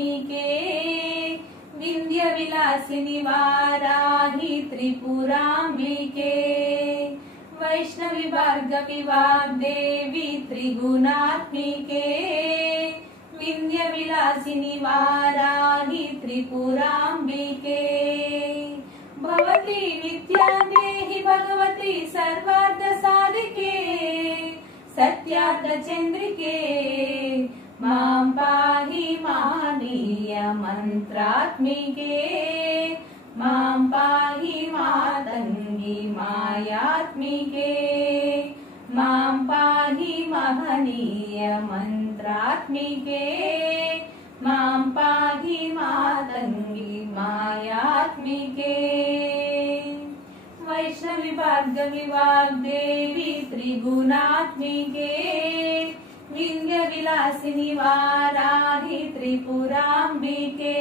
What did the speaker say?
त्रिपुराम्बिके विंध्य विलासिनी वाराहि त्रिपुराम्बिके वैष्णवी भार्गवी वाग्देवी त्रिगुणात्मिके विंध्य विलासिनी वाराहि त्रिपुराम्बिके भवती विद्या देहि भगवती सर्वार्थ साधिके सत्यार्थ चंद्रिके मां पाहि महनीय मंत्रात्मिके मां पाहि मातंगी मायात्मिके मां पाहि महनीय मंत्रात्मिके मां पाहि मातंगी मायात्मिके वैष्णवी भार्गवी वाग्देवी त्रिगुणात्मिके विंध्य विलासिनी वाराहि त्रिपुराम्बिके।